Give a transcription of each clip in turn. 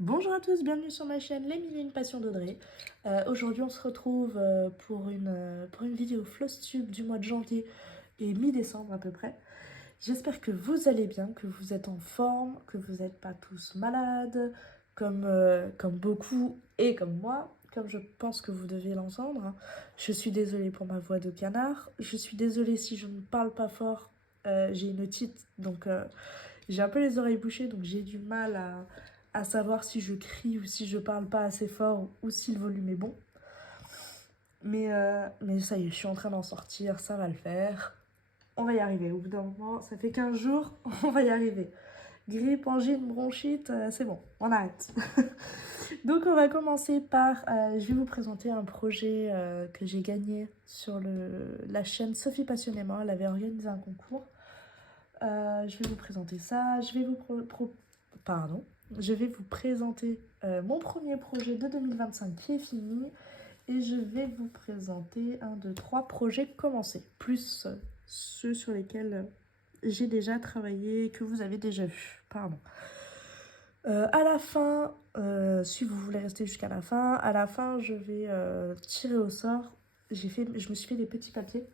Bonjour à tous, bienvenue sur ma chaîne Les Mille et une Passions d'Audrey. Aujourd'hui on se retrouve pour une vidéo Flosstube du mois de janvier et mi-décembre à peu près. J'espère que vous allez bien, que vous êtes en forme, que vous n'êtes pas tous malades, comme beaucoup et comme moi, comme je pense que vous devez l'entendre, hein. Je suis désolée pour ma voix de canard, je suis désolée si je ne parle pas fort, j'ai une otite, donc j'ai un peu les oreilles bouchées, donc j'ai du mal à savoir si je crie ou si je parle pas assez fort ou si le volume est bon. Mais ça y est, je suis en train d'en sortir, ça va le faire. On va y arriver. Au bout d'un moment, ça fait 15 jours, on va y arriver. Grippe, angine, bronchite, c'est bon, on arrête. Donc on va commencer par, je vais vous présenter un projet que j'ai gagné sur la chaîne Sophie Passionnément. Elle avait organisé un concours. Je vais vous présenter ça. Pardon. Je vais vous présenter mon premier projet de 2025 qui est fini. Et je vais vous présenter un, deux, trois projets commencés. Plus ceux sur lesquels j'ai déjà travaillé, que vous avez déjà vus. Pardon. À la fin, si vous voulez rester jusqu'à la fin, je vais tirer au sort. Je me suis fait des petits papiers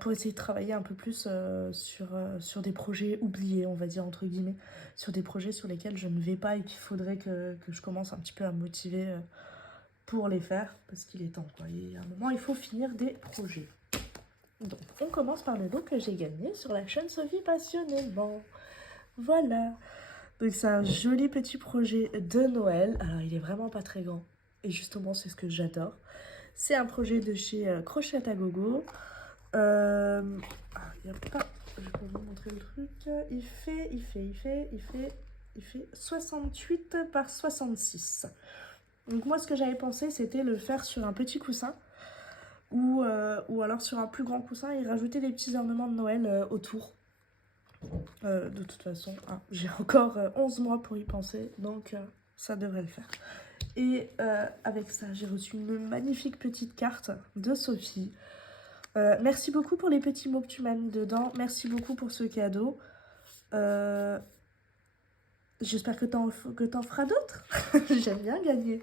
pour essayer de travailler un peu plus sur des projets oubliés, on va dire, entre guillemets, sur des projets sur lesquels je ne vais pas et qu'il faudrait que je commence un petit peu à me motiver pour les faire, parce qu'il est temps, quoi. Et à un moment, il faut finir des projets. Donc, on commence par le lot que j'ai gagné sur la chaîne Sophie Passionnément. Voilà. Donc, c'est un joli petit projet de Noël. Alors, il est vraiment pas très grand. Et justement, c'est ce que j'adore. C'est un projet de chez Crochet à Gogo. Y a pas... Je vais pas vous montrer le truc. Il fait 68 par 66. Donc moi, ce que j'avais pensé, c'était le faire sur un petit coussin ou alors sur un plus grand coussin et rajouter des petits ornements de Noël autour. De toute façon, hein, j'ai encore 11 mois pour y penser, donc ça devrait le faire. Et avec ça, j'ai reçu une magnifique petite carte de Sophie. Merci beaucoup pour les petits mots que tu m'as mis dedans. Merci beaucoup pour ce cadeau. J'espère que t'en feras d'autres. J'aime bien gagner.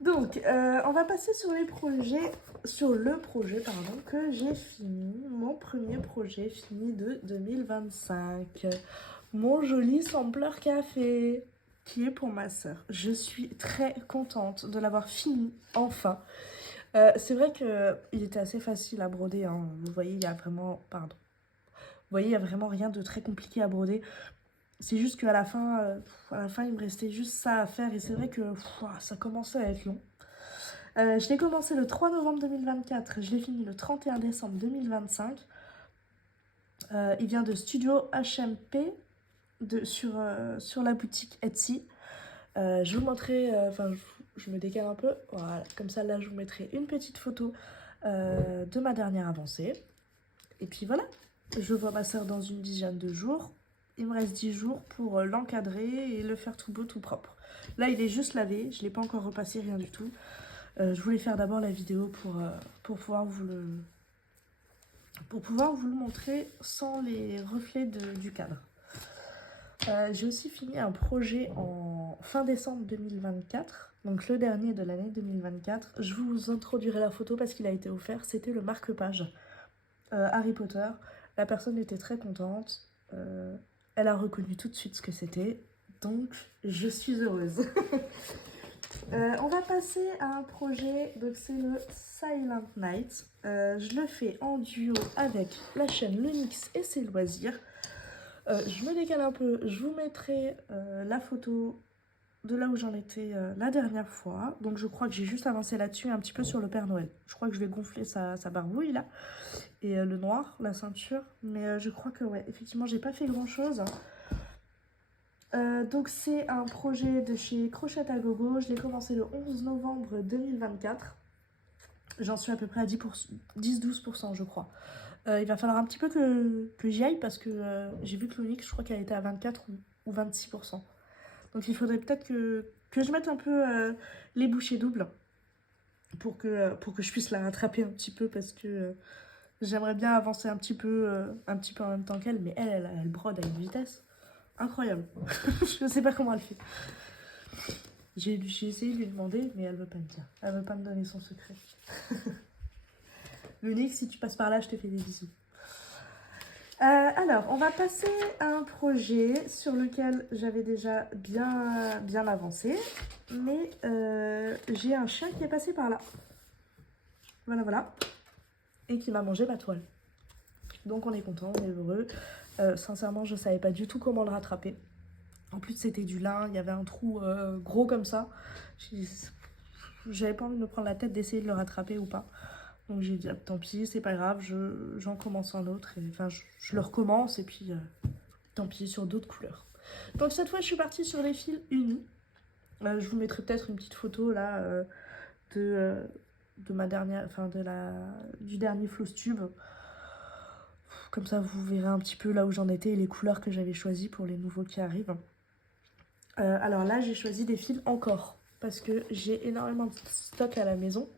Donc, on va passer sur le projet que j'ai fini. Mon premier projet fini de 2025. Mon joli sampler café, qui est pour ma sœur. Je suis très contente de l'avoir fini, enfin. C'est vrai qu'il était assez facile à broder, hein. Vous voyez, il y a vraiment... Pardon. Vous voyez, il n'y a vraiment rien de très compliqué à broder. C'est juste qu'à la fin, il me restait juste ça à faire. Et c'est vrai que ça commençait à être long. Je l'ai commencé le 3 novembre 2024. Je l'ai fini le 31 décembre 2025. Il vient de Studio HMP sur la boutique Etsy. Je vous montrerai... je me décale un peu. Voilà, comme ça, là, je vous mettrai une petite photo de ma dernière avancée. Et puis voilà, je vois ma soeur dans une dizaine de jours. Il me reste 10 jours pour l'encadrer et le faire tout beau, tout propre. Là, il est juste lavé, je ne l'ai pas encore repassé, rien du tout. Je voulais faire d'abord la vidéo pour pouvoir vous le montrer sans les reflets du cadre. J'ai aussi fini un projet en fin décembre 2024, donc le dernier de l'année 2024. Je vous introduirai la photo parce qu'il a été offert. C'était le marque-page Harry Potter. La personne était très contente. Elle a reconnu tout de suite ce que c'était. Donc, je suis heureuse. On va passer à un projet. Donc, c'est le Silent Night. Je le fais en duo avec la chaîne Lenix et ses loisirs. Je me décale un peu. Je vous mettrai la photo de là où j'en étais la dernière fois. Donc, je crois que j'ai juste avancé là-dessus un petit peu sur le Père Noël. Je crois que je vais gonfler sa barbouille là. Et le noir, la ceinture. Mais je crois que, ouais, effectivement, j'ai pas fait grand-chose. Donc, c'est un projet de chez Crochet à Gogo. Je l'ai commencé le 11 novembre 2024. J'en suis à peu près à 10-12%, je crois. Il va falloir un petit peu que j'y aille parce que j'ai vu que l'Onyx, je crois qu'elle était à 24 ou 26%. Donc, il faudrait peut-être que je mette un peu les bouchées doubles pour que je puisse la rattraper un petit peu parce que j'aimerais bien avancer un petit peu en même temps qu'elle, mais elle brode à une vitesse Incroyable. Je sais pas comment elle fait. J'ai essayé de lui demander, mais elle veut pas me dire. Elle veut pas me donner son secret. L'unique, si tu passes par là, je te fais des bisous. Alors, on va passer à un projet sur lequel j'avais déjà bien avancé. Mais j'ai un chien qui est passé par là. Voilà. Et qui m'a mangé ma toile. Donc on est content, on est heureux. Sincèrement, je savais pas du tout comment le rattraper. En plus, c'était du lin, il y avait un trou gros comme ça. J'avais pas envie de me prendre la tête d'essayer de le rattraper ou pas. Donc j'ai dit, ah, tant pis, c'est pas grave, j'en commence un autre. Enfin, je le recommence et puis tant pis, sur d'autres couleurs. Donc cette fois, je suis partie sur les fils unis. Je vous mettrai peut-être une petite photo là de ma dernière, enfin du dernier floss tube. Comme ça, vous verrez un petit peu là où j'en étais et les couleurs que j'avais choisies pour les nouveaux qui arrivent. Alors là, j'ai choisi des fils encore parce que j'ai énormément de stock à la maison.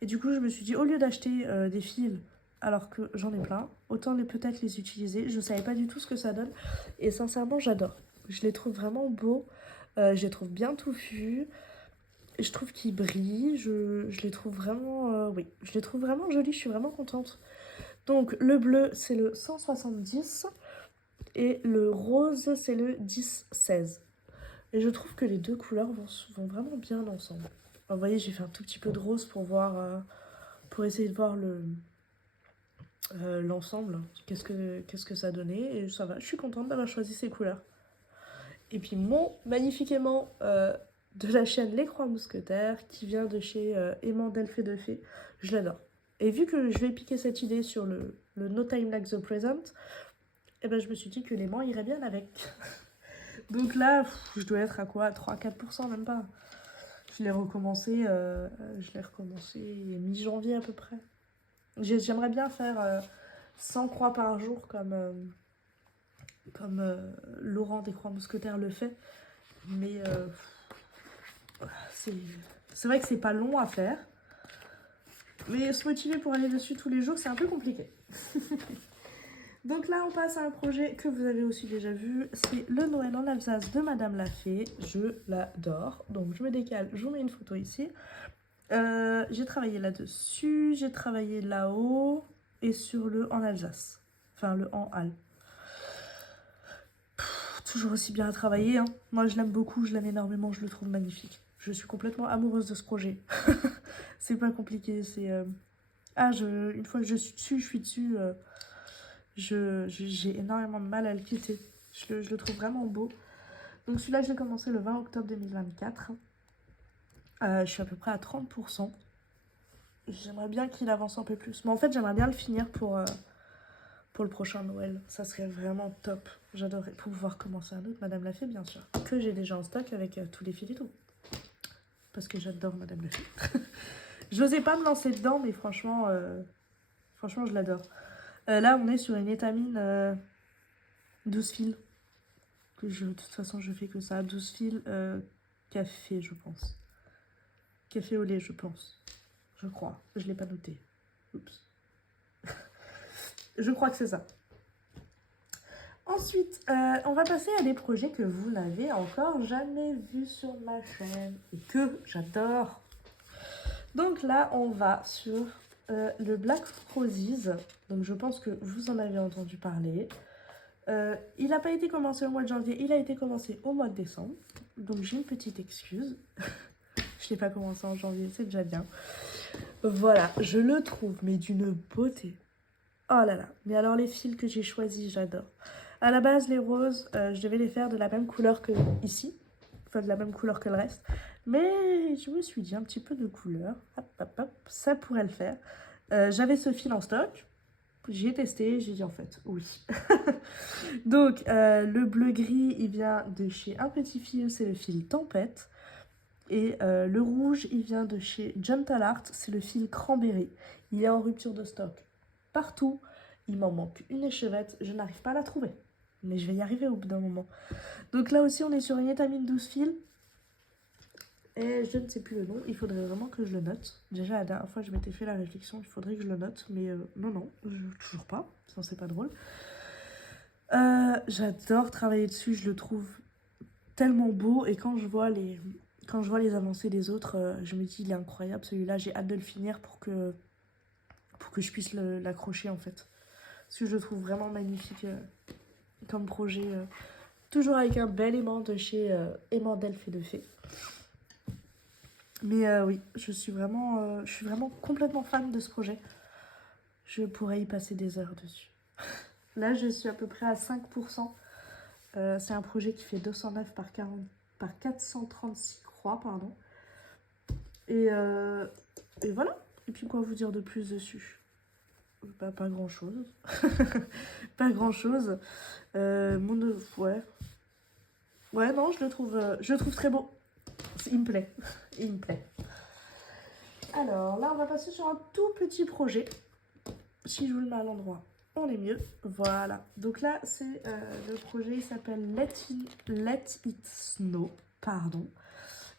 Et du coup, je me suis dit, au lieu d'acheter des fils alors que j'en ai plein, autant peut-être les utiliser. Je ne savais pas du tout ce que ça donne. Et sincèrement, j'adore. Je les trouve vraiment beaux. Je les trouve bien touffus. Je trouve qu'ils brillent. Je les trouve vraiment... oui, je les trouve vraiment jolis. Je suis vraiment contente. Donc, le bleu, c'est le 170. Et le rose, c'est le 10-16. Et je trouve que les deux couleurs vont vraiment bien ensemble. Enfin, vous voyez, j'ai fait un tout petit peu de rose pour voir, pour essayer de voir l'ensemble. Qu'est-ce que ça donnait. Et ça va, je suis contente d'avoir choisi ces couleurs. Et puis mon magnifique aimant de la chaîne Les Croix Mousquetaires, qui vient de chez Aimant d'Elfes et de Fées, je l'adore. Et vu que je vais piquer cette idée sur le No Time Like the Present, et ben je me suis dit que l'aimant irait bien avec. Donc là, je dois être à quoi? 3-4%, même pas. Je l'ai recommencé mi-janvier à peu près. J'aimerais bien faire 100 croix par jour comme Laurent des Croix Mousquetaires le fait. Mais c'est vrai que c'est pas long à faire. Mais se motiver pour aller dessus tous les jours, c'est un peu compliqué. Donc là, on passe à un projet que vous avez aussi déjà vu. C'est le Noël en Alsace de Madame la Fée. Je l'adore. Donc je me décale, je vous mets une photo ici. J'ai travaillé là-dessus, j'ai travaillé là-haut et sur le en Alsace. Enfin, le en Al. Toujours aussi bien à travailler. Hein. Moi, je l'aime beaucoup, je l'aime énormément, je le trouve magnifique. Je suis complètement amoureuse de ce projet. C'est pas compliqué, c'est... une fois que je suis dessus... j'ai énormément de mal à le quitter. Je le trouve vraiment beau. Donc celui-là, j'ai commencé le 20 octobre 2024. Je suis à peu près à 30%. J'aimerais bien qu'il avance un peu plus. Mais en fait, j'aimerais bien le finir pour le prochain Noël. Ça serait vraiment top. J'adorerais pouvoir commencer un autre Madame la Fée, bien sûr. Que j'ai déjà en stock avec tous les fils et tout. Parce que j'adore Madame la Fée. J'osais pas me lancer dedans, mais franchement, je l'adore. Là, on est sur une étamine 12 fils. De toute façon, je fais que ça. 12 fils café, je pense. Café au lait, je pense. Je crois. Je l'ai pas noté. Oups. Je crois que c'est ça. Ensuite, on va passer à des projets que vous n'avez encore jamais vus sur ma chaîne et que j'adore. Donc là, on va sur le Black Roses. Donc je pense que vous en avez entendu parler. Il n'a pas été commencé au mois de janvier, il a été commencé au mois de décembre. Donc j'ai une petite excuse. Je l'ai pas commencé en janvier, c'est déjà bien. Voilà, je le trouve, mais d'une beauté. Oh là là, mais alors les fils que j'ai choisis, j'adore. À la base, les roses, je devais les faire de la même couleur que ici. Enfin, de la même couleur que le reste. Mais je me suis dit un petit peu de couleur. Hop, hop, hop, ça pourrait le faire. J'avais ce fil en stock. J'ai testé, j'ai dit en fait, oui. Donc, le bleu-gris, il vient de chez un petit fil, c'est le fil Tempête. Et le rouge, il vient de chez Gentle Art, c'est le fil Cranberry. Il est en rupture de stock partout. Il m'en manque une échevette, je n'arrive pas à la trouver. Mais je vais y arriver au bout d'un moment. Donc là aussi, on est sur une étamine 12 fils. Et je ne sais plus le nom, il faudrait vraiment que je le note. Déjà, la dernière fois, je m'étais fait la réflexion, il faudrait que je le note. Mais non, toujours pas, sinon c'est pas drôle. j'adore travailler dessus, je le trouve tellement beau. Et quand je vois les avancées des autres, je me dis, il est incroyable celui-là, j'ai hâte de le finir pour que je puisse l'accrocher en fait. Parce que je le trouve vraiment magnifique comme projet. Toujours avec un bel aimant de chez Aimant d'Elfe et de Fée. Mais oui, je suis vraiment complètement fan de ce projet. Je pourrais y passer des heures dessus. Là, je suis à peu près à 5%. C'est un projet qui fait 209 par 436 croix, pardon. Et voilà. Et puis quoi vous dire de plus dessus? Bah, pas grand chose. Pas grand chose. Ouais. Ouais, non, je le trouve très beau. Il me plaît. Il me plaît. Alors là, on va passer sur un tout petit projet. Si je vous le mets à l'endroit, on est mieux. Voilà. Donc là, c'est le projet, il s'appelle Let It Snow. Pardon.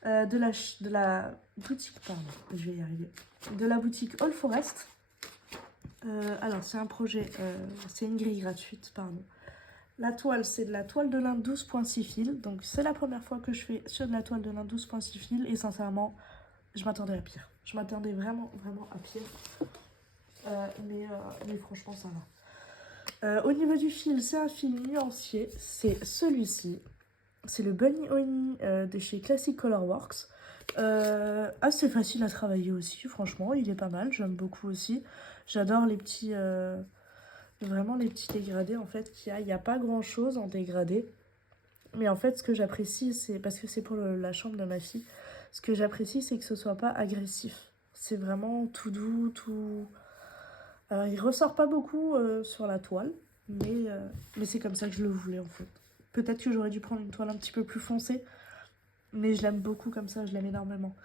De la boutique, pardon, je vais y arriver. De la boutique All Forest. Alors, c'est un projet, c'est une grille gratuite, pardon. La toile, c'est de la toile de lin 12.6 fils. Donc, c'est la première fois que je fais sur de la toile de lin 12.6 fils. Et sincèrement, je m'attendais à pire. Je m'attendais vraiment à pire. Mais franchement, ça va. Au niveau du fil, c'est un fil nuancier. C'est celui-ci. C'est le Bunny Honey de chez Classic Colorworks. Assez facile à travailler aussi, franchement. Il est pas mal, j'aime beaucoup aussi. J'adore les petits... vraiment les petits dégradés en fait qu'il y a. Il n'y a pas grand chose en dégradé. Mais en fait, ce que j'apprécie, c'est... Parce que c'est pour la chambre de ma fille. Ce que j'apprécie, c'est que ce soit pas agressif. C'est vraiment tout doux, tout... Alors, il ressort pas beaucoup sur la toile. Mais c'est comme ça que je le voulais en fait. Peut-être que j'aurais dû prendre une toile un petit peu plus foncée. Mais je l'aime beaucoup comme ça, je l'aime énormément.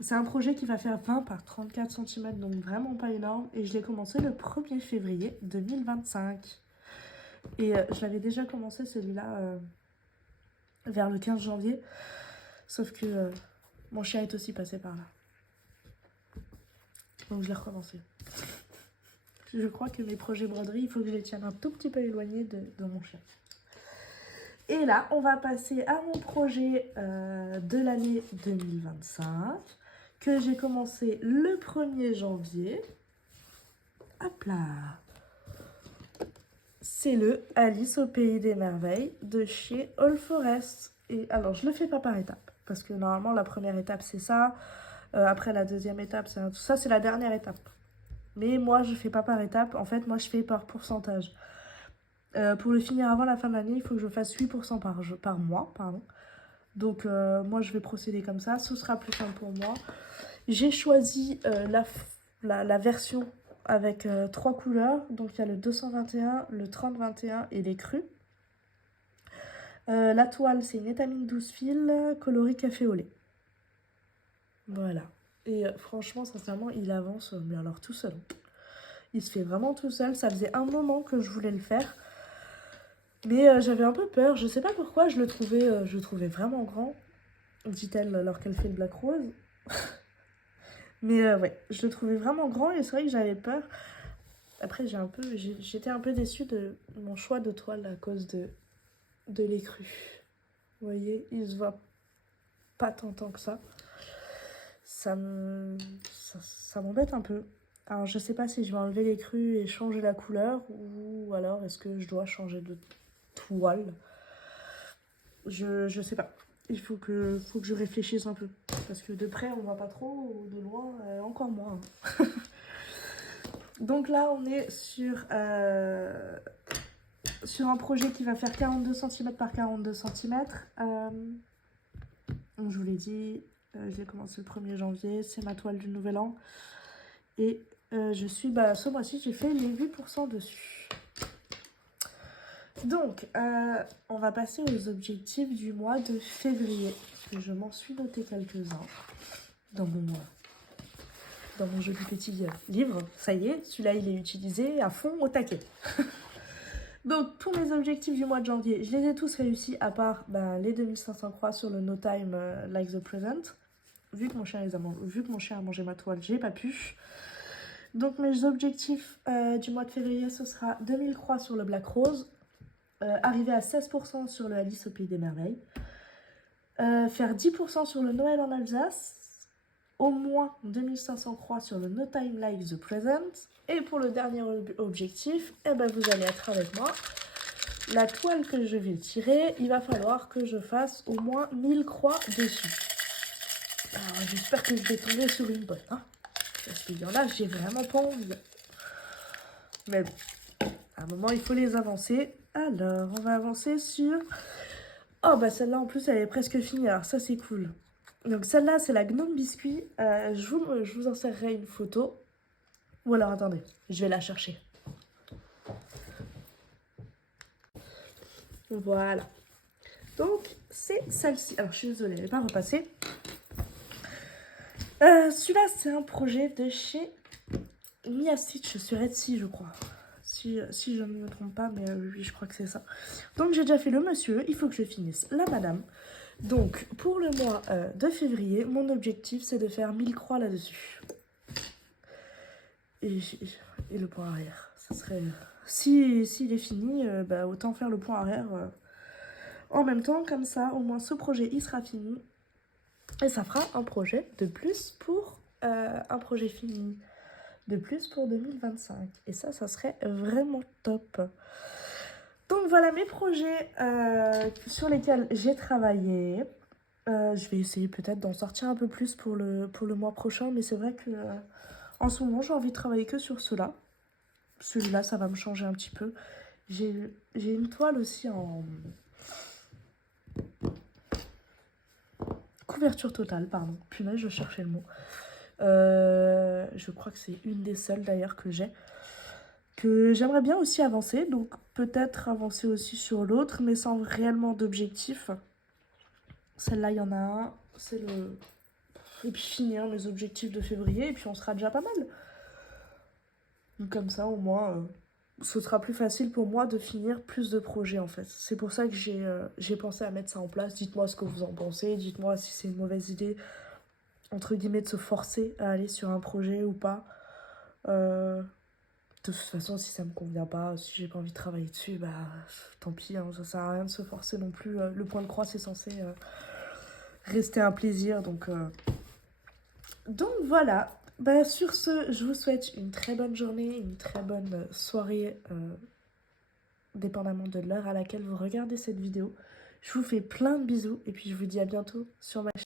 C'est un projet qui va faire 20 par 34 cm, donc vraiment pas énorme. Et je l'ai commencé le 1er février 2025. Et je l'avais déjà commencé celui-là vers le 15 janvier. Sauf que mon chien est aussi passé par là. Donc je l'ai recommencé. Je crois que mes projets broderie, il faut que je les tienne un tout petit peu éloignés de mon chien. Et là, on va passer à mon projet de l'année 2025, que j'ai commencé le 1er janvier. Hop là! C'est le Alice au Pays des Merveilles de chez All Forest. Et alors, je le fais pas par étapes, parce que normalement, la première étape, c'est ça. Après, la deuxième étape, c'est tout ça, c'est la dernière étape. Mais moi, je fais pas par étapes. En fait, moi, je fais par pourcentage. Pour le finir avant la fin de l'année, il faut que je fasse 8% par mois. Pardon. Donc, moi, je vais procéder comme ça. Ce sera plus simple pour moi. J'ai choisi la version avec 3 couleurs. Donc, il y a le 221, le 30-21 et les crus. La toile, c'est une étamine 12 fils, coloris café au lait. Voilà. Et franchement, sincèrement, il avance, mais alors tout seul. Il se fait vraiment tout seul. Ça faisait un moment que je voulais le faire. Mais j'avais un peu peur. Je sais pas pourquoi, je le trouvais vraiment grand, dit-elle alors qu'elle fait le Black Rose. Mais ouais, je le trouvais vraiment grand et c'est vrai que j'avais peur. Après, j'étais un peu déçue de mon choix de toile à cause de l'écru. Vous voyez, il se voit pas tant que ça. Ça m'embête un peu. Alors, je sais pas si je vais enlever l'écru et changer la couleur ou alors est-ce que je dois changer de toile. Je sais pas. Il faut que je réfléchisse un peu. Parce que de près, on voit pas trop, de loin, encore moins. Donc là, on est sur un projet qui va faire 42 cm par 42 cm. Donc je vous l'ai dit, j'ai commencé le 1er janvier, c'est ma toile du Nouvel An. Et je suis, ce mois-ci, j'ai fait les 8% dessus. Donc, on va passer aux objectifs du mois de février. Je m'en suis noté quelques-uns dans mon joli petit livre. Ça y est, celui-là, il est utilisé à fond au taquet. Donc, pour mes objectifs du mois de janvier, je les ai tous réussis, à part les 2500 croix sur le No Time Like the Present. Vu que mon chien a mangé ma toile, j'ai pas pu. Donc, mes objectifs du mois de février, ce sera 2000 croix sur le Black Rose. arriver à 16% sur le Alice au Pays des Merveilles, faire 10% sur le Noël en Alsace, au moins 2500 croix sur le No Time Like the Present, et pour le dernier objectif, eh ben, vous allez être avec moi. La toile que je vais tirer, il va falloir que je fasse au moins 1000 croix dessus. Alors j'espère que je vais tomber sur une bonne, hein, parce qu'il y en a, j'ai vraiment pas envie. Mais bon, à un moment, il faut les avancer. Alors, on va avancer sur... Oh, bah celle-là, en plus, elle est presque finie. Alors, ça, c'est cool. Donc, celle-là, c'est la Gnome Biscuit. Je vous insérerai une photo. Ou alors, attendez, je vais la chercher. Voilà. Donc, c'est celle-ci. Alors, je suis désolée, elle n'est pas repassée. Celui-là, c'est un projet de chez Mia Stitch sur Etsy, je crois. Si je ne me trompe pas, mais oui, je crois que c'est ça. Donc, j'ai déjà fait le monsieur, il faut que je finisse la madame. Donc, pour le mois de février, mon objectif, c'est de faire 1000 croix là-dessus. Et le point arrière, ça serait... S'il est fini, bah, autant faire le point arrière en même temps, comme ça, au moins ce projet, il sera fini. Et ça fera un projet de plus pour... un projet fini de plus pour 2025. Et ça serait vraiment top. Donc voilà mes projets sur lesquels j'ai travaillé. Je vais essayer peut-être d'en sortir un peu plus pour le mois prochain, mais c'est vrai que en ce moment j'ai envie de travailler que sur cela. Celui-là, ça va me changer un petit peu. J'ai une toile aussi en couverture totale, pardon. Punaise, je cherchais le mot. Je crois que c'est une des seules d'ailleurs que j'ai. Que j'aimerais bien aussi avancer, donc peut-être avancer aussi sur l'autre, mais sans réellement d'objectif. Celle-là, il y en a un, c'est le... Et puis finir mes objectifs de février, et puis on sera déjà pas mal. Donc comme ça, au moins, ce sera plus facile pour moi de finir plus de projets, en fait. C'est pour ça que j'ai pensé à mettre ça en place. Dites-moi ce que vous en pensez, dites-moi si c'est une mauvaise idée, entre guillemets, de se forcer à aller sur un projet ou pas. De toute façon, si ça me convient pas, si j'ai pas envie de travailler dessus, bah tant pis, hein, ça sert à rien de se forcer non plus. Le point de croix, c'est censé rester un plaisir, donc voilà. Bah, sur ce, je vous souhaite une très bonne journée, une très bonne soirée, dépendamment de l'heure à laquelle vous regardez cette vidéo. Je vous fais plein de bisous et puis je vous dis à bientôt sur ma chaîne.